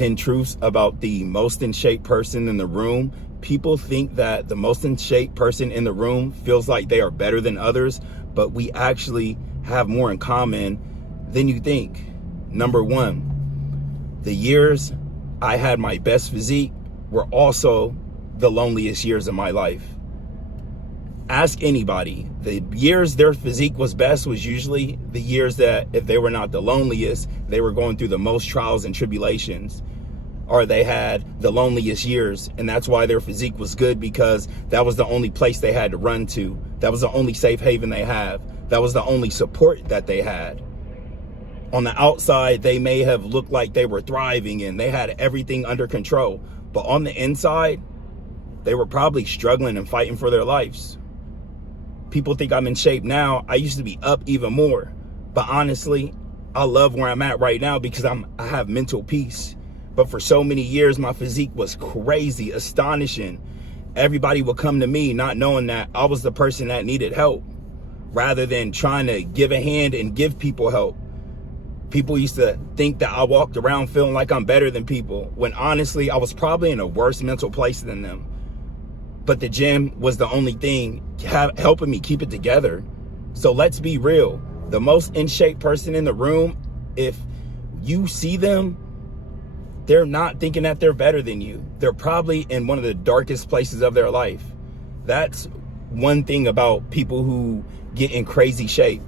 10 truths about the most in shape person in the room. People think that the most in shape person in the room feels like they are better than others, but we actually have more in common than you think. Number one, the years I had my best physique were also the loneliest years of my life. Ask anybody. The years their physique was best was usually the years that, if they were not the loneliest, they were going through the most trials and tribulations, or they had the loneliest years, and that's why their physique was good, because that was the only place they had to run to. That was the only safe haven they have. That was the only support that they had. On the outside, they may have looked like they were thriving and they had everything under control, but on the inside, they were probably struggling and fighting for their lives. People think I'm in shape now. I used to be up even more, but honestly, I love where I'm at right now because I have mental peace. But for so many years, my physique was crazy, astonishing. Everybody would come to me not knowing that I was the person that needed help, rather than trying to give a hand and give people help. People used to think that I walked around feeling like I'm better than people, when honestly, I was probably in a worse mental place than them. But the gym was the only thing helping me keep it together. So let's be real. The most in shape person in the room, if you see them, they're not thinking that they're better than you. They're probably in one of the darkest places of their life. That's one thing about people who get in crazy shape.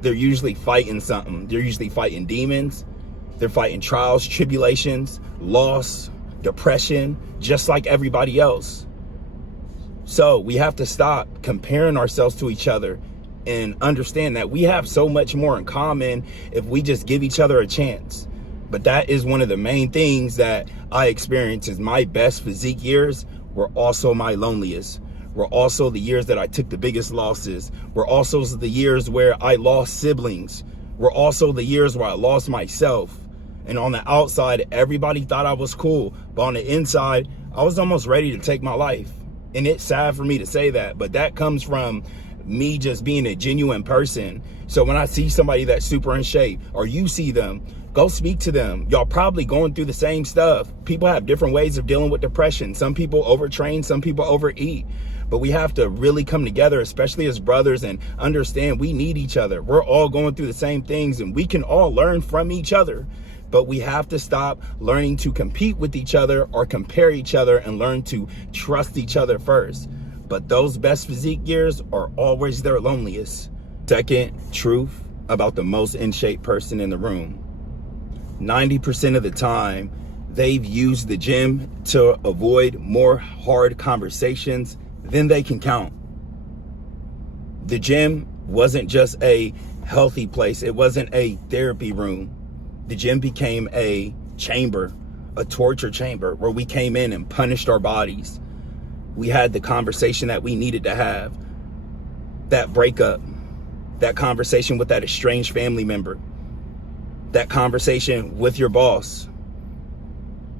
They're usually fighting something. They're usually fighting demons. They're fighting trials, tribulations, loss, depression, just like everybody else. So we have to stop comparing ourselves to each other and understand that we have so much more in common if we just give each other a chance. But that is one of the main things that I experienced. Is my best physique years were also my loneliest. Were also the years that I took the biggest losses. Were also the years where I lost siblings. Were also the years where I lost myself. And on the outside, everybody thought I was cool. But on the inside, I was almost ready to take my life. And it's sad for me to say that, but that comes from me just being a genuine person. So when I see somebody that's super in shape, or you see them, go speak to them. Y'all probably going through the same stuff. People have different ways of dealing with depression. Some people overtrain, some people overeat. But we have to really come together, especially as brothers, and understand we need each other. We're all going through the same things, and we can all learn from each other. But we have to stop learning to compete with each other or compare each other, and learn to trust each other first. But those best physique years are always their loneliest. Second truth about the most in shape person in the room. 90% of the time, they've used the gym to avoid more hard conversations than they can count. The gym wasn't just a healthy place. It wasn't a therapy room. The gym became a chamber, a torture chamber, where we came in and punished our bodies. We had the conversation that we needed to have. That breakup, that conversation with that estranged family member, that conversation with your boss,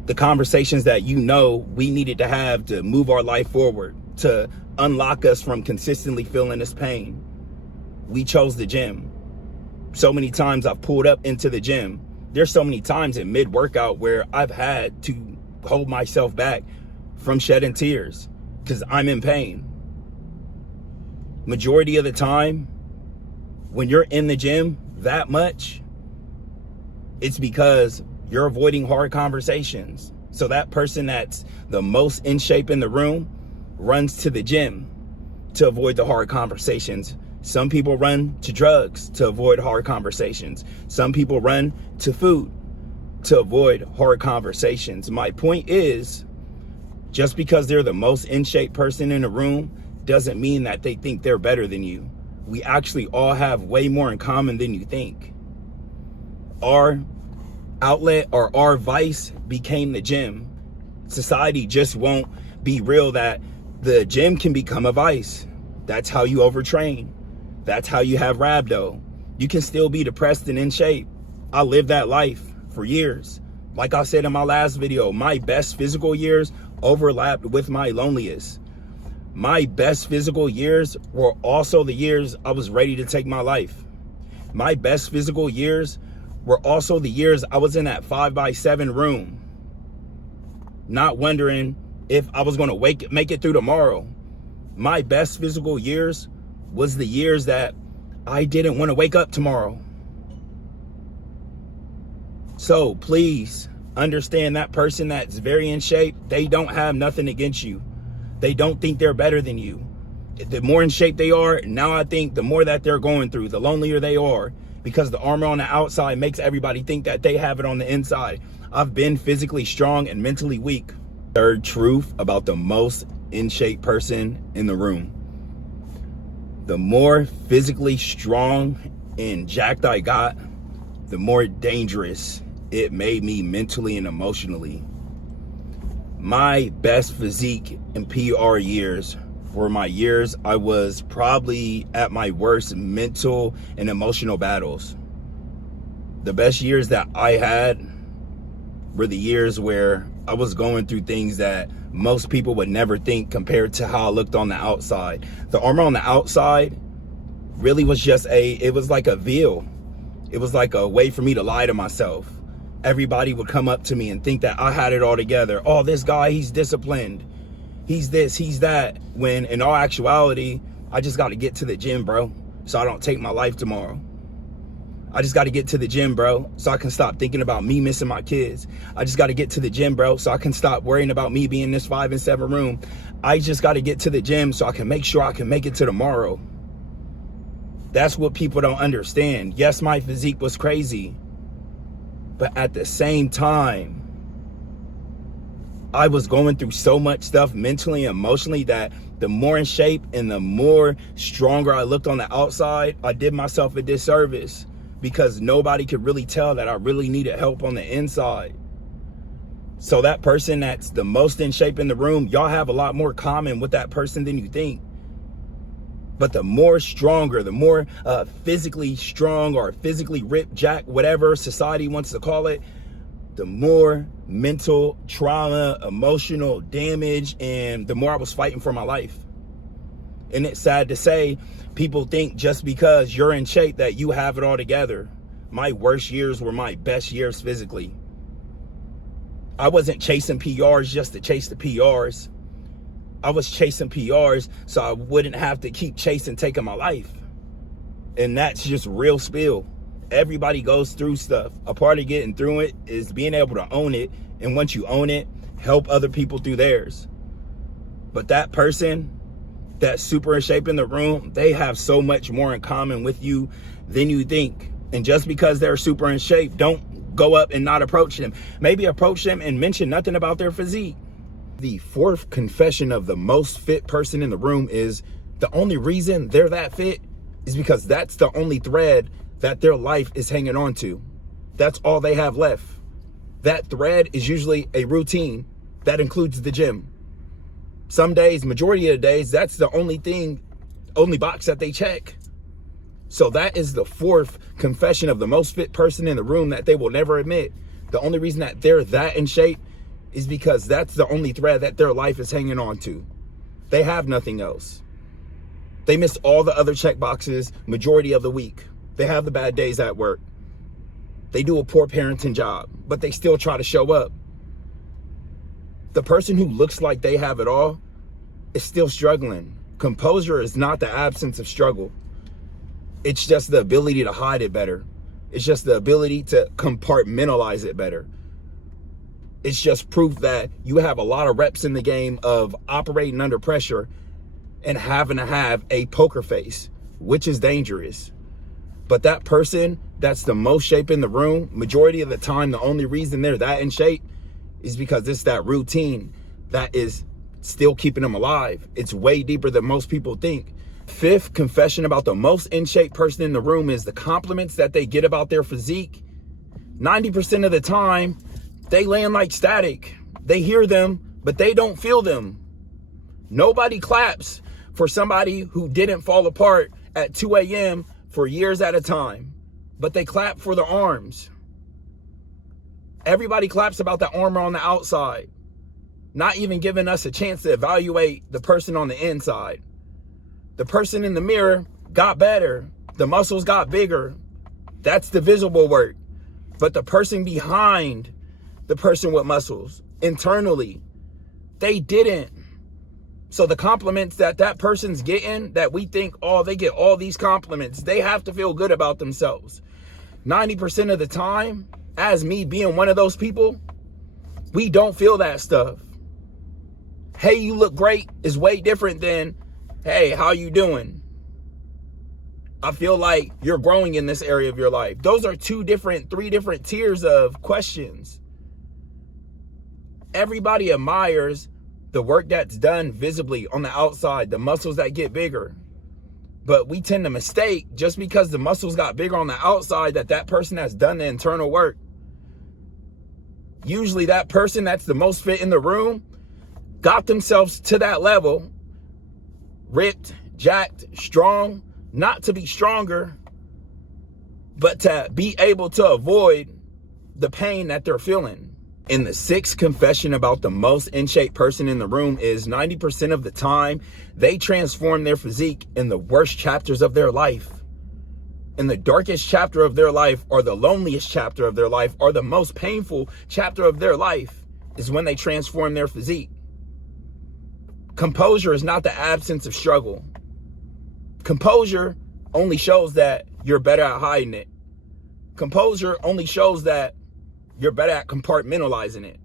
the conversations that we needed to have to move our life forward, to unlock us from consistently feeling this pain. We chose the gym. So many times I've pulled up into the gym. There's so many times in mid-workout where I've had to hold myself back from shedding tears because I'm in pain. Majority of the time, when you're in the gym that much, it's because you're avoiding hard conversations. So that person that's the most in shape in the room runs to the gym to avoid the hard conversations. Some people run to drugs to avoid hard conversations. Some people run to food to avoid hard conversations. My point is, just because they're the most in shape person in the room doesn't mean that they think they're better than you. We actually all have way more in common than you think. Our outlet, or our vice, became the gym. Society just won't be real that the gym can become a vice. That's how you overtrain. That's how you have rhabdo. You can still be depressed and in shape. I lived that life for years. Like I said in my last video, my best physical years overlapped with my loneliest. My best physical years were also the years I was ready to take my life. My best physical years were also the years I was in that 5x7 room not wondering if I was going to make it through tomorrow. My best physical years was the years that I didn't want to wake up tomorrow. So please understand, that person that's very in shape, they don't have nothing against you. They don't think they're better than you. The more in shape they are, now I think the more that they're going through, the lonelier they are, because the armor on the outside makes everybody think that they have it on the inside. I've been physically strong and mentally weak. Third truth about the most in shape person in the room: the more physically strong and jacked I got, the more dangerous it made me mentally and emotionally. My best physique and PR years were my years I was probably at my worst mental and emotional battles. The best years that I had were the years where I was going through things that most people would never think compared to how I looked on the outside. The armor on the outside really was just it was like a veil. It was like a way for me to lie to myself. Everybody would come up to me and think that I had it all together. Oh, this guy, he's disciplined. He's this, he's that. When in all actuality, I just got to get to the gym, bro, so I don't take my life tomorrow. I just got to get to the gym, bro, so I can stop thinking about me missing my kids. I just got to get to the gym, bro, so I can stop worrying about me being in this 5 and 7 room. I just got to get to the gym so I can make sure I can make it to tomorrow. That's what people don't understand. Yes, my physique was crazy, but at the same time, I was going through so much stuff mentally and emotionally that the more in shape and the more stronger I looked on the outside, I did myself a disservice, because nobody could really tell that I really needed help on the inside. So that person that's the most in shape in the room, y'all have a lot more common with that person than you think. But the more stronger, the more physically strong or physically ripped, jack, whatever society wants to call it, the more mental trauma, emotional damage, and the more I was fighting for my life. And it's sad to say, people think just because you're in shape that you have it all together. My worst years were my best years physically. I wasn't chasing PRs just to chase the PRs. I was chasing PRs so I wouldn't have to keep taking my life. And that's just real spill. Everybody goes through stuff. A part of getting through it is being able to own it. And once you own it, help other people through theirs. But that person that's super in shape in the room, they have so much more in common with you than you think. And just because they're super in shape, don't go up and not approach them. Maybe approach them and mention nothing about their physique. The fourth confession of the most fit person in the room is the only reason they're that fit is because that's the only thread that their life is hanging on to. That's all they have left. That thread is usually a routine that includes the gym. Some days, majority of the days, that's the only box that they check. So that is the fourth confession of the most fit person in the room that they will never admit. The only reason that they're that in shape is because that's the only thread that their life is hanging on to. They have nothing else. They miss all the other check boxes majority of the week. They have the bad days at work. They do a poor parenting job, but they still try to show up. The person who looks like they have it all is still struggling. Composure is not the absence of struggle. It's just the ability to hide it better. It's just the ability to compartmentalize it better. It's just proof that you have a lot of reps in the game of operating under pressure and having to have a poker face, which is dangerous. But that person that's the most shape in the room, majority of the time, the only reason they're that in shape is because it's that routine that is still keeping them alive. It's way deeper than most people think. Fifth confession about the most in shape person in the room is the compliments that they get about their physique. 90% of the time, they land like static. They hear them, but they don't feel them. Nobody claps for somebody who didn't fall apart at 2 a.m. for years at a time, but they clap for the arms. Everybody claps about the armor on the outside, not even giving us a chance to evaluate the person on the inside. The person in the mirror got better. The muscles got bigger. That's the visible work. But the person behind the person with muscles internally. They didn't. So the compliments that person's getting, that we think, oh, they get all these compliments, they have to feel good about themselves. 90% of the time, as me being one of those people, we don't feel that stuff. Hey, you look great is way different than, hey, how you doing? I feel like you're growing in this area of your life. Those are three different tiers of questions. Everybody admires the work that's done visibly on the outside, the muscles that get bigger. But we tend to mistake, just because the muscles got bigger on the outside, that person has done the internal work. Usually that person that's the most fit in the room got themselves to that level, ripped, jacked, strong, not to be stronger, but to be able to avoid the pain that they're feeling. And the sixth confession about the most in shape person in the room is 90% of the time, they transform their physique in the worst chapters of their life. In the darkest chapter of their life, or the loneliest chapter of their life, or the most painful chapter of their life, is when they transform their physique. Composure is not the absence of struggle. Composure only shows that you're better at hiding it. Composure only shows that you're better at compartmentalizing it.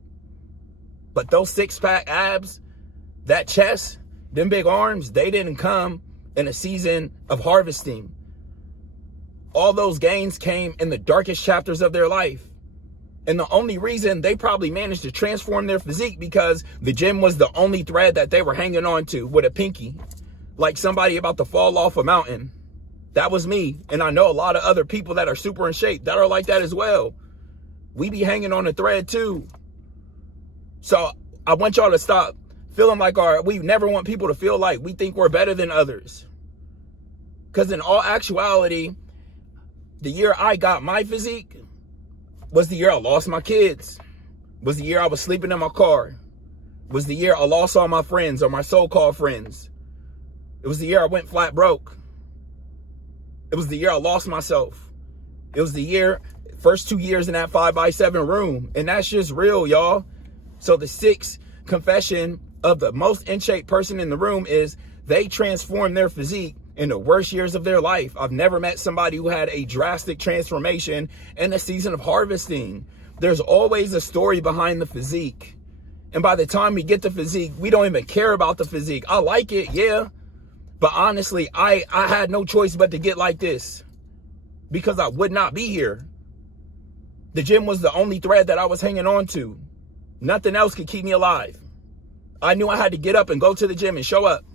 But those six-pack abs, that chest, them big arms, they didn't come in a season of harvesting. All those gains came in the darkest chapters of their life. And the only reason they probably managed to transform their physique because the gym was the only thread that they were hanging on to with a pinky, like somebody about to fall off a mountain. That was me. And I know a lot of other people that are super in shape that are like that as well. We be hanging on a thread too. So I want y'all to stop feeling like we never want people to feel like we think we're better than others. Because in all actuality, the year I got my physique was the year I lost my kids, was the year I was sleeping in my car, was the year I lost all my friends, or my so-called friends. It was the year I went flat broke. It was the year I lost myself. It was the year, first 2 years in that 5x7 room. And that's just real, y'all. So the sixth confession of the most in shape person in the room is they transform their physique in the worst years of their life. I've never met somebody who had a drastic transformation in a season of harvesting. There's always a story behind the physique. And by the time we get the physique, we don't even care about the physique. I like it, yeah. But honestly, I had no choice but to get like this because I would not be here. The gym was the only thread that I was hanging on to. Nothing else could keep me alive. I knew I had to get up and go to the gym and show up.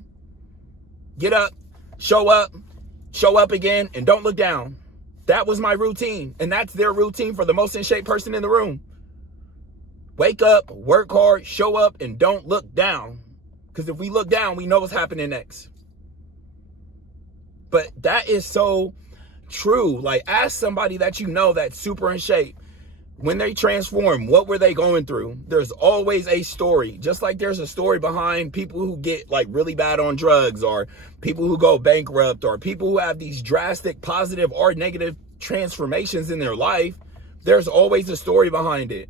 Get up, show up again, and don't look down. That was my routine, and that's their routine for the most in shape person in the room. Wake up, work hard, show up, and don't look down. Because if we look down, we know what's happening next. But that is so true. Like, ask somebody that you know that's super in shape. When they transform, what were they going through? There's always a story. Just like there's a story behind people who get like really bad on drugs, or people who go bankrupt, or people who have these drastic positive or negative transformations in their life. There's always a story behind it.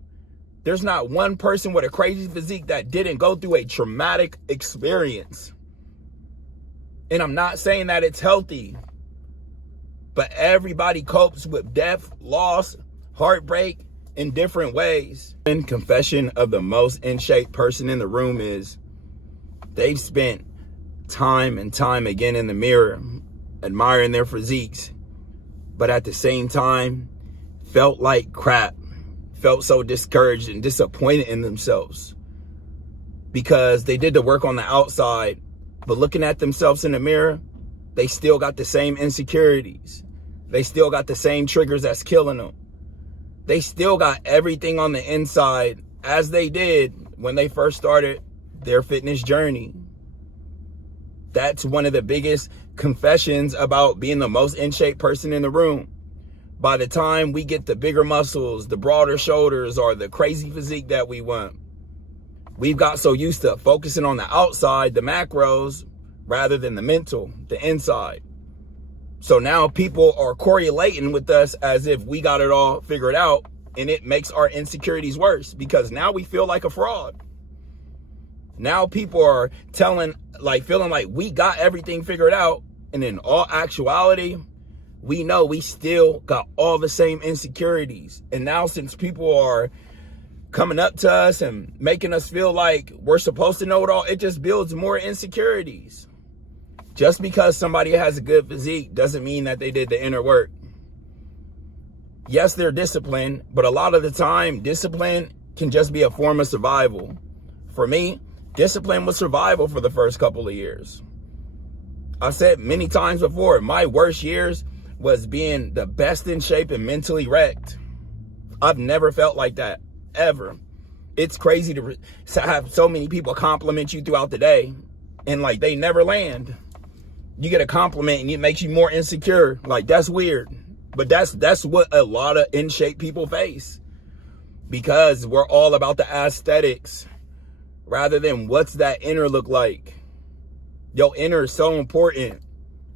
There's not one person with a crazy physique that didn't go through a traumatic experience. And I'm not saying that it's healthy, but everybody copes with death, loss, heartbreak in different ways. And confession of the most in shape person in the room is they've spent time and time again in the mirror admiring their physiques, but at the same time felt like crap, felt so discouraged and disappointed in themselves because they did the work on the outside, but looking at themselves in the mirror, they still got the same insecurities. They still got the same triggers that's killing them. They still got everything on the inside as they did when they first started their fitness journey. That's one of the biggest confessions about being the most in shape person in the room. By the time we get the bigger muscles, the broader shoulders, or the crazy physique that we want, we've got so used to focusing on the outside, the macros, rather than the mental, the inside. So now people are correlating with us as if we got it all figured out, And it makes our insecurities worse because now we feel like a fraud. Now people are feeling like we got everything figured out. And in all actuality, we know we still got all the same insecurities. And now since people are coming up to us and making us feel like we're supposed to know it all, it just builds more insecurities. Just because somebody has a good physique doesn't mean that they did the inner work. Yes, they're disciplined, but a lot of the time, discipline can just be a form of survival. For me, discipline was survival for the first couple of years. I've said many times before, my worst years was being the best in shape and mentally wrecked. I've never felt like that, ever. It's crazy to have so many people compliment you throughout the day, and like they never land. You get a compliment and it makes you more insecure. Like, that's weird. But that's what a lot of in shape people face, because we're all about the aesthetics rather than what's that inner look like. Your inner is so important.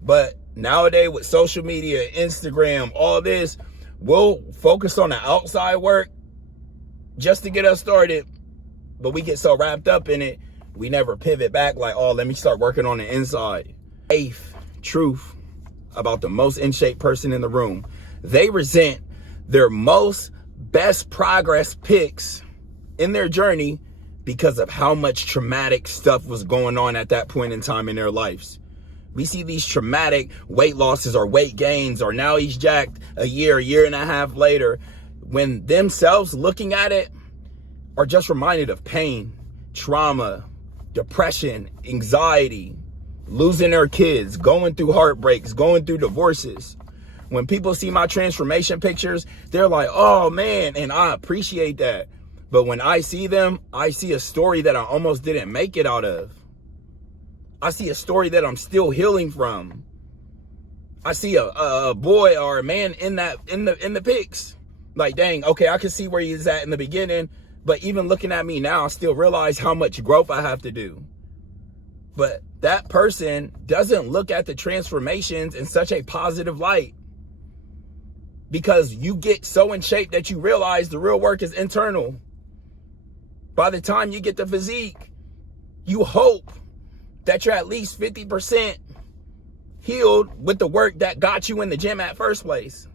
But nowadays with social media, Instagram, all this, we'll focus on the outside work just to get us started. But we get so wrapped up in it, we never pivot back like, oh, let me start working on the inside. Eighth truth about the most in shape person in the room: they resent their most best progress pics in their journey because of how much traumatic stuff was going on at that point in time in their lives. We see these traumatic weight losses or weight gains, or now he's jacked a year and a half later, when themselves looking at it are just reminded of pain, trauma, depression, anxiety, losing their kids, going through heartbreaks, going through divorces. When people see my transformation pictures, they're like, oh man, and I appreciate that. But when I see them, I see a story that I almost didn't make it out of. I see a story that I'm still healing from. I see a boy or a man in the pics. Like, dang, okay, I can see where he's at in the beginning, but even looking at me now, I still realize how much growth I have to do. But that person doesn't look at the transformations in such a positive light, because you get so in shape that you realize the real work is internal. By the time you get the physique, you hope that you're at least 50% healed with the work that got you in the gym at first place.